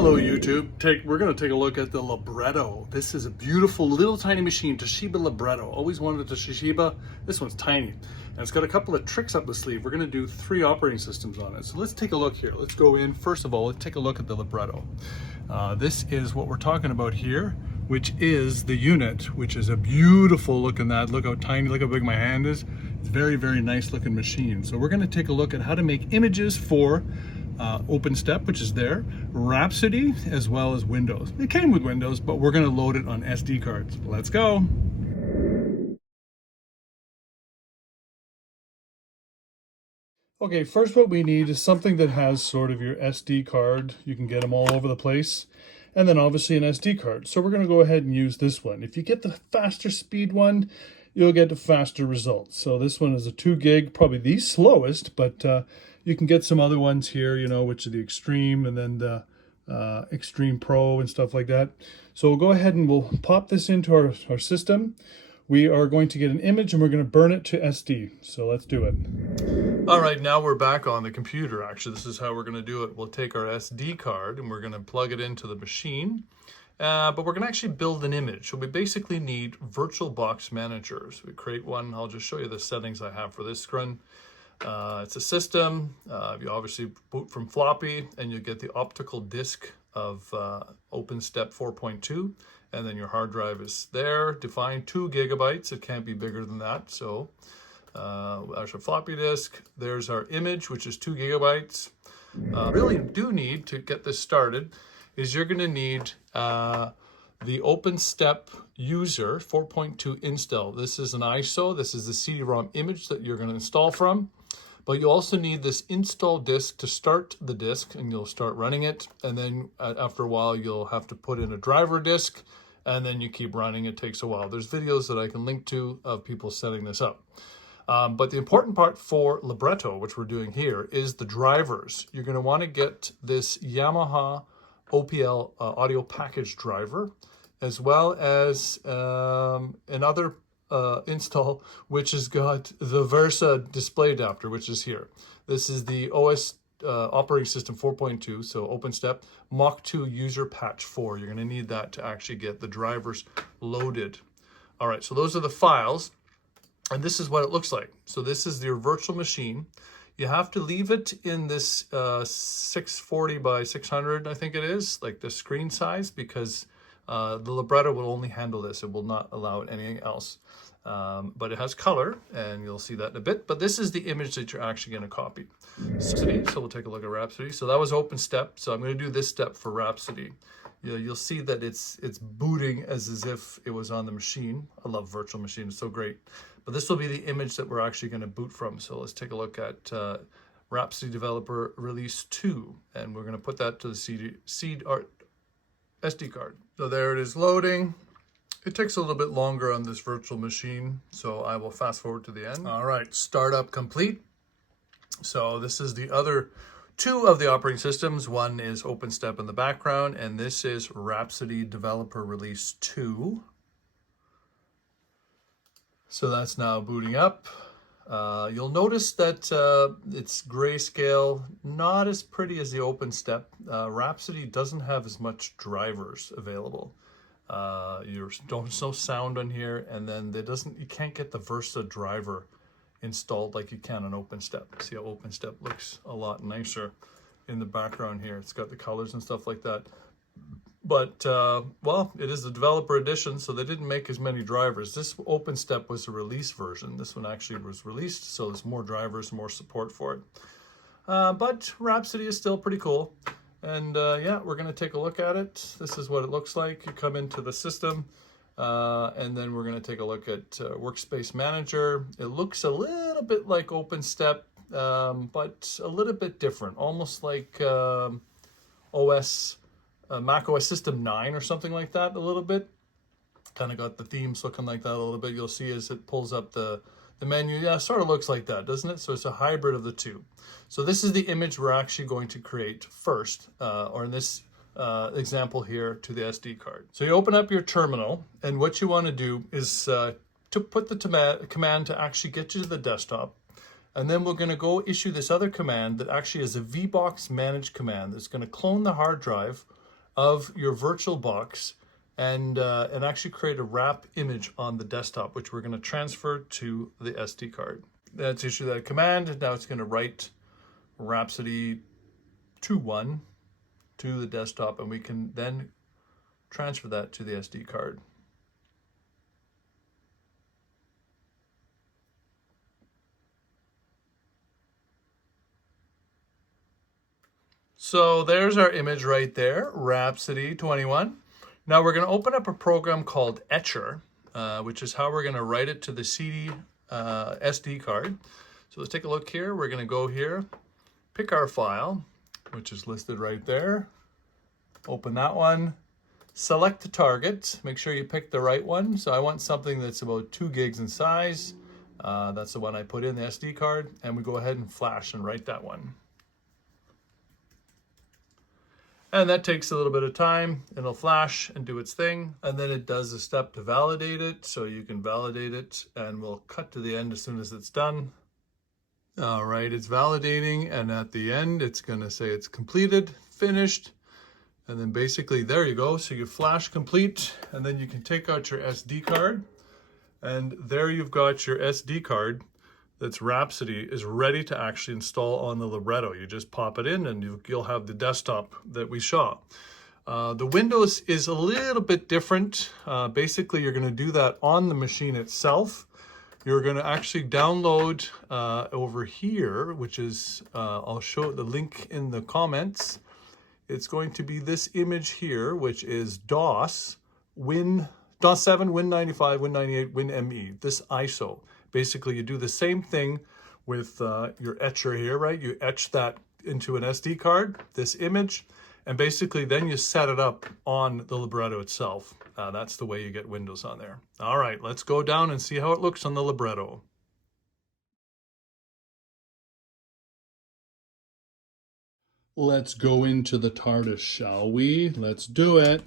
Hello YouTube. We're going to take a look at the Libretto. This is a beautiful little tiny machine, Toshiba Libretto. Always wanted a Toshiba. This one's tiny. And it's got a couple of tricks up the sleeve. We're going to do 3 operating systems on it. So let's take a look here. Let's go in. First of all, let's take a look at the Libretto. This is what we're talking about here, which is the unit, which is a beautiful looking that. Look how tiny, look how big my hand is. It's a very, very nice looking machine. So we're going to take a look at how to make images for OPENSTEP, which is there, Rhapsody, as well as Windows. It came with Windows, but we're going to load it on SD cards. Let's go. Okay, first what we need is something that has sort of your SD card. You can get them all over the place. And then obviously an SD card. So we're going to go ahead and use this one. If you get the faster speed one, you'll get the faster results. So this one is a 2 gig, probably the slowest, but you can get some other ones here, you know, which are the Extreme and then the Extreme Pro and stuff like that. So we'll go ahead and we'll pop this into our system. We are going to get an image and we're going to burn it to SD. So let's do it. All right, now we're back on the computer. Actually, this is how we're going to do it. We'll take our SD card and we're going to plug it into the machine. But we're going to actually build an image. So we basically need VirtualBoxManage. So we create one. I'll just show you the settings I have for this screen. It's a system. You obviously boot from floppy and you get the optical disk of OPENSTEP 4.2. And then your hard drive is there, defined 2 gigabytes. It can't be bigger than that. So there's our floppy disk. There's our image, which is 2 gigabytes. Really do need to get this started is you're going to need the OPENSTEP user 4.2 install. This is an ISO. This is the CD-ROM image that you're going to install from. But you also need this install disk to start the disk, and you'll start running it. And then after a while, you'll have to put in a driver disk, and then you keep running. It takes a while. There's videos that I can link to of people setting this up. But the important part for Libretto, which we're doing here, is the drivers. You're going to want to get this Yamaha OPLaudio package driver, as well as another install, which has got the VESA display adapter, which is here. This is the OS operating system 4.2, so OPENSTEP Mach 2 user patch 4. You're going to need that to actually get the drivers loaded. All right, so those are the files, and this is what it looks like. So this is your virtual machine. You have to leave it in this 640 by 600, I think it is, like the screen size, because the Libretto will only handle this. It will not allow anything else. But it has color, and you'll see that in a bit. But this is the image that you're actually going to copy. So we'll take a look at Rhapsody. So that was OPENSTEP. So I'm going to do this step for Rhapsody. You'll see that it's booting as if it was on the machine. I love virtual machines. It's so great. But this will be the image that we're actually going to boot from. So let's take a look at Rhapsody Developer Release 2. And we're going to put that to the SD card. So there it is loading. It takes a little bit longer on this virtual machine, so I will fast forward to the end. All right, startup complete. So this is the other 2 of the operating systems. One is OPENSTEP in the background, and this is Rhapsody Developer Release 2. So that's now booting up. You'll notice that it's grayscale, not as pretty as the OPENSTEP. Rhapsody doesn't have as much drivers available. There's no sound on here, and then you can't get the VESA driver installed like you can on OPENSTEP. See how OPENSTEP looks a lot nicer in the background here. It's got the colors and stuff like that. But, well, it is the developer edition, so they didn't make as many drivers. This OPENSTEP was a release version. This one actually was released, so there's more drivers, more support for it. But Rhapsody is still pretty cool. And yeah, we're going to take a look at it. This is what it looks like. You come into the system, and then we're going to take a look at Workspace Manager. It looks a little bit like OPENSTEP, but a little bit different, almost like Mac OS System 9 or something like that, a little bit. Kind of got the themes looking like that a little bit. You'll see as it pulls up the menu. Yeah, it sort of looks like that, doesn't it? So it's a hybrid of the 2. So this is the image we're actually going to create first, or in this example here, to the SD card. So you open up your terminal, and what you want to do is to put the command to actually get you to the desktop. And then we're going to go issue this other command that actually is a VBoxManage command that's going to clone the hard drive of your VirtualBox and actually create a wrap image on the desktop, which we're going to transfer to the SD card. Let's issue that command. Now it's going to write Rhapsody.2.1 to the desktop, and we can then transfer that to the SD card. So there's our image right there, Rhapsody 21. Now we're going to open up a program called Etcher, which is how we're going to write it to the CD SD card. So let's take a look here. We're going to go here, pick our file, which is listed right there. Open that one. Select the target. Make sure you pick the right one. So I want something that's about 2 gigs in size. That's the one I put in the SD card. And we go ahead and flash and write that one. And that takes a little bit of time. It'll flash and do its thing. And then it does a step to validate it. So you can validate it, and we'll cut to the end as soon as it's done. All right, it's validating. And at the end, it's going to say it's completed, finished. And then basically, there you go. So you flash complete, and then you can take out your SD card. And there you've got your SD card. That's Rhapsody is ready to actually install on the Libretto. You just pop it in and you'll have the desktop that we saw. The Windows is a little bit different. Basically, you're going to do that on the machine itself. You're going to actually download over here, which is, I'll show the link in the comments. It's going to be this image here, which is DOS 7, Win95, Win98, WinME, this ISO. Basically, you do the same thing with your etcher here, right? You etch that into an SD card, this image, and basically then you set it up on the Libretto itself. That's the way you get Windows on there. All right, let's go down and see how it looks on the Libretto. Let's go into the TARDIS, shall we? Let's do it.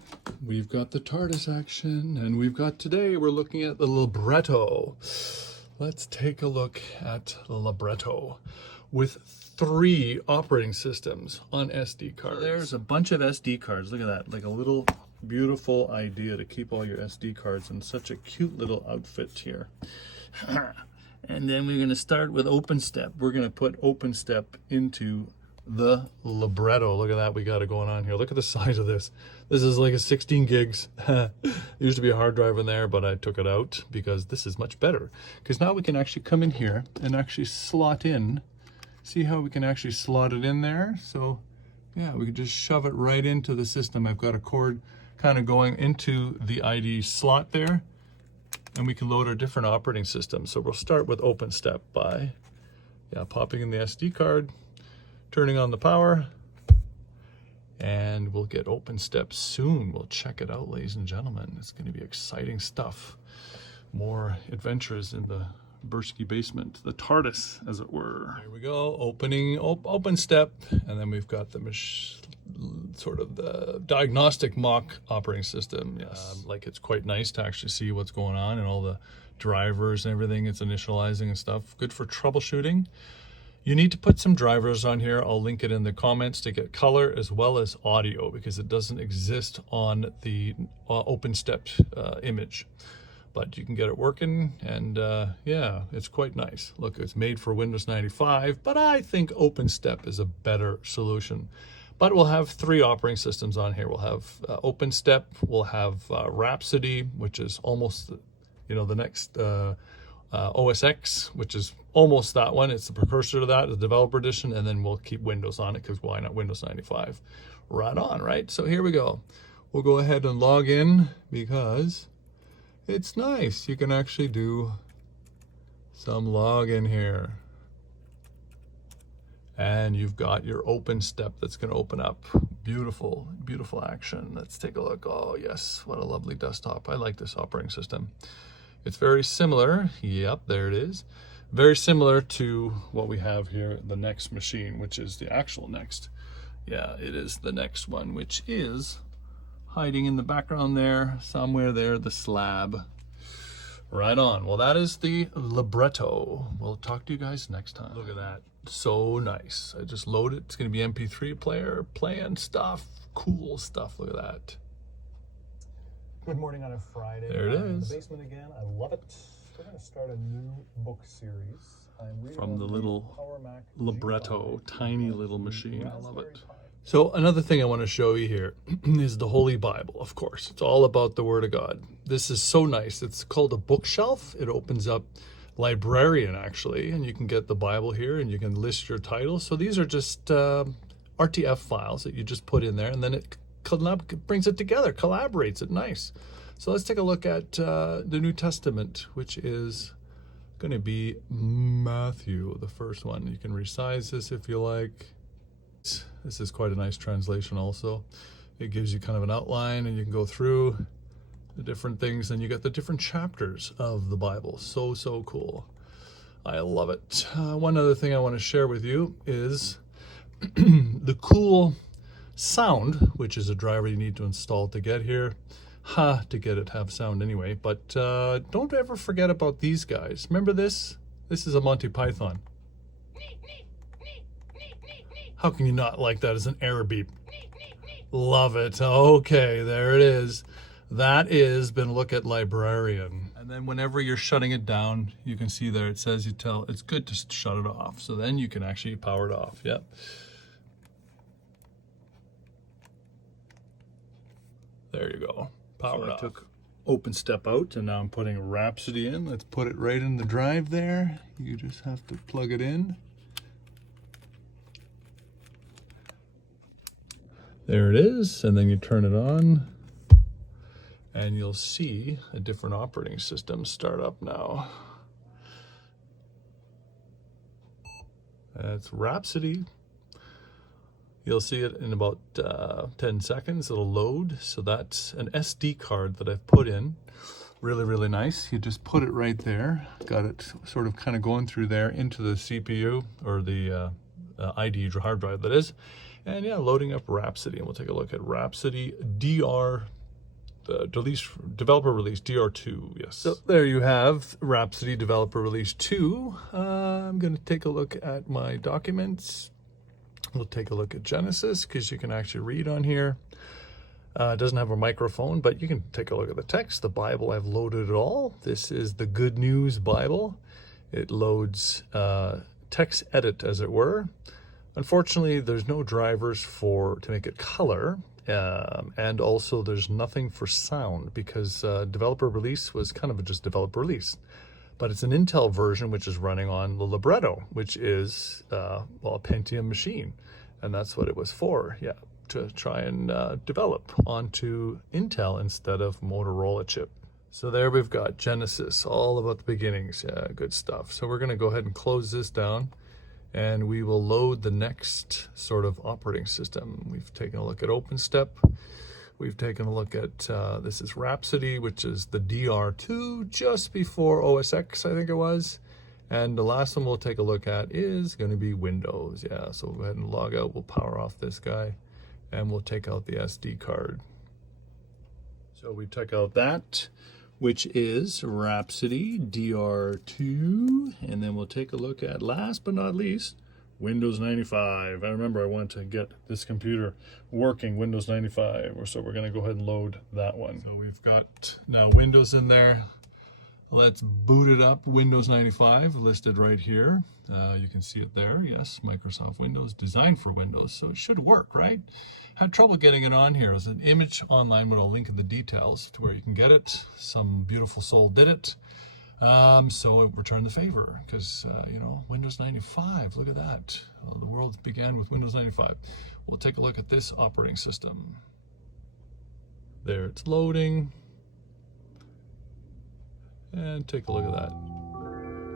We've got the TARDIS action, and today we're looking at the Libretto. Let's take a look at the Libretto with 3 operating systems on SD cards. So there's a bunch of SD cards. Look at that, like a little beautiful idea to keep all your SD cards in such a cute little outfit here. And then we're going to start with OPENSTEP. We're going to put OPENSTEP into the Libretto. Look at that, we got it going on here. Look at the size of this. This is like a 16 gigs. There used to be a hard drive in there, but I took it out because this is much better. Because now we can actually come in here and actually slot in. See how we can actually slot it in there? So yeah, we can just shove it right into the system. I've got a cord kind of going into the ID slot there, and we can load our different operating systems. So we'll start with OPENSTEP by popping in the SD card, turning on the power, and we'll get OPENSTEP soon. We'll check it out, ladies and gentlemen. It's going to be exciting stuff. More adventures in the Kuberski basement, the TARDIS, as it were. Here we go, opening OPENSTEP, and then we've got the sort of the diagnostic mock operating system. Yes, like it's quite nice to actually see what's going on and all the drivers and everything it's initializing and stuff. Good for troubleshooting. You need to put some drivers on here. I'll link it in the comments to get color as well as audio, because it doesn't exist on the OPENSTEP image. But you can get it working, and yeah, it's quite nice. Look, it's made for Windows 95, but I think OPENSTEP is a better solution. But we'll have 3 operating systems on here. We'll have OPENSTEP, we'll have Rhapsody, which is almost, the next OS X, which is almost that one. It's the precursor to that, the developer edition, and then we'll keep Windows on it, because why not Windows 95? Right on, right? So here we go. We'll go ahead and log in, because it's nice. You can actually do some login here. And you've got your OPENSTEP that's going to open up. Beautiful, beautiful action. Let's take a look. Oh yes, what a lovely desktop. I like this operating system. It's very similar. Yep, there it is. Very similar to what we have here, the next machine, which is the actual next. Yeah, it is the next one, which is hiding in the background there, somewhere there, the slab. Right on. Well, that is the Libretto. We'll talk to you guys next time. Look at that. So nice. I just loaded. It's going to be MP3 player, playing stuff. cool stuff. Look at that. Good morning on a Friday. There it I'm in is. the basement again. I love it. We're going to start a new book series. I'm reading From the little Libretto, tiny little machine. I love it. So another thing I want to show you here is the Holy Bible, of course. It's all about the Word of God. This is so nice. It's called a bookshelf. It opens up Librarian, actually, and you can get the Bible here and you can list your titles. So these are just RTF files that you just put in there, and then it brings it together, collaborates it. Nice. So let's take a look at the New Testament, which is going to be Matthew, the first one. You can resize this if you like. This is quite a nice translation also. It gives you kind of an outline and you can go through the different things and you get the different chapters of the Bible. So, so cool. I love it. One other thing I want to share with you is the cool sound, which is a driver you need to install to get here. To get it have sound anyway. But don't ever forget about these guys. Remember this? This is a Monty Python. How can you not like that as an error beep? Love it. Okay, there it is. That is been look at Librarian. And then whenever you're shutting it down, you can see there it says it's good to shut it off. So then you can actually power it off. Yep. There you go. Power off. I took OPENSTEP out and now I'm putting Rhapsody in. Let's put it right in the drive there. You just have to plug it in. There it is, and then you turn it on and you'll see a different operating system start up now. That's Rhapsody. You'll see it in about 10 seconds. It'll load. So that's an SD card that I've put in. Really, really nice. You just put it right there. Got it sort of kind of going through there into the CPU or the ID hard drive that is. And yeah, loading up Rhapsody. And we'll take a look at RhapsodyDR, the developer release DR2, yes. So there you have Rhapsody developer release 2. I'm going to take a look at my documents. We'll take a look at Genesis because you can actually read on here. It doesn't have a microphone, but you can take a look at the text. The Bible, I've loaded it all. This is the Good News Bible. It loads text edit, as it were. Unfortunately, there's no drivers to make it color, and also there's nothing for sound because developer release was kind of just developer release. But it's an Intel version which is running on the Libretto, which is well, a Pentium machine, and that's what it was for. Yeah, to try and develop onto Intel instead of Motorola chip. So there we've got Genesis, all about the beginnings. Yeah, good stuff. So we're going to go ahead and close this down. And we will load the next sort of operating system. We've taken a look at OPENSTEP. We've taken a look at, this is Rhapsody, which is the DR2, just before OS X, I think it was. And the last one we'll take a look at is going to be Windows. Yeah, so we'll go ahead and log out. We'll power off this guy, and we'll take out the SD card. So we took out that, which is Rhapsody DR2, and then we'll take a look at, last but not least, Windows 95. I remember I wanted to get this computer working Windows 95, so we're going to go ahead and load that one. So we've got now Windows in there. Let's boot it up. Windows 95 listed right here. You can see it there. Yes, Microsoft Windows, designed for Windows, so it should work, right? Had trouble getting it on here. It was an image online, but I'll link in the details to where you can get it. Some beautiful soul did it. So it returned the favor because, you know, Windows 95, look at that. Well, the world began with Windows 95. We'll take a look at this operating system. There, it's loading. And take a look at that.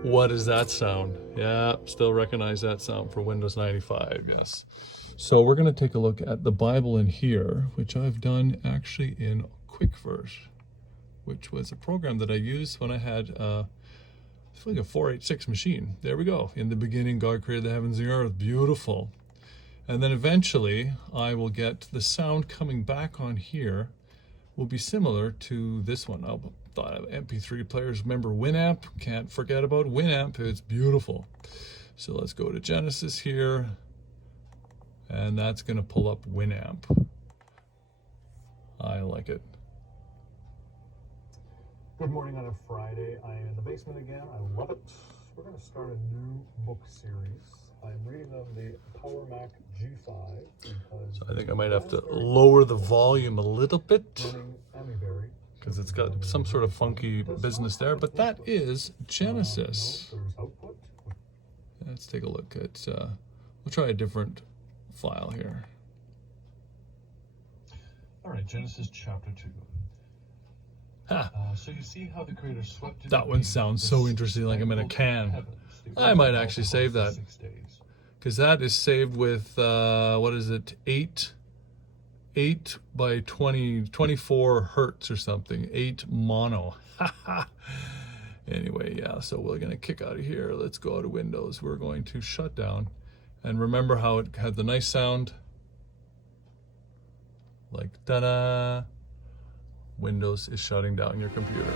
What is that sound? Yeah, still recognize that sound for Windows 95, yes. So we're going to take a look at the Bible in here, which I've done actually in QuickVerse, which was a program that I used when I had it's like a 486 machine. There we go. In the beginning, God created the heavens and the earth. Beautiful. And then eventually, I will get the sound coming back on here will be similar to this one. I thought of MP3 players. Remember Winamp? Can't forget about Winamp. It's beautiful. So let's go to Genesis here. And that's going to pull up Winamp. like it. Good morning on a Friday. I am in the basement again. I love it. We're going to start a new book series. I'm reading on the Power Mac G5 because So I think I might have to lower the volume a little bit running Amiberry because it's got some sort of funky business there, but that is Genesis. There's output. Let's take a look at, we'll try a different file here. All right, Genesis chapter 2. Ha! So you see how the Creator swept into That one being sounds the so interesting, like I'm in a spangled can. heavens, the I earth might and actually all save the that. 6 days. Because that is saved with, what is it, 8 by 24 hertz or something, 8 mono. Anyway, yeah, so we're going to kick out of here. Let's go out of Windows. We're going to shut down. And remember how it had the nice sound? Like, ta-da! Windows is shutting down your computer.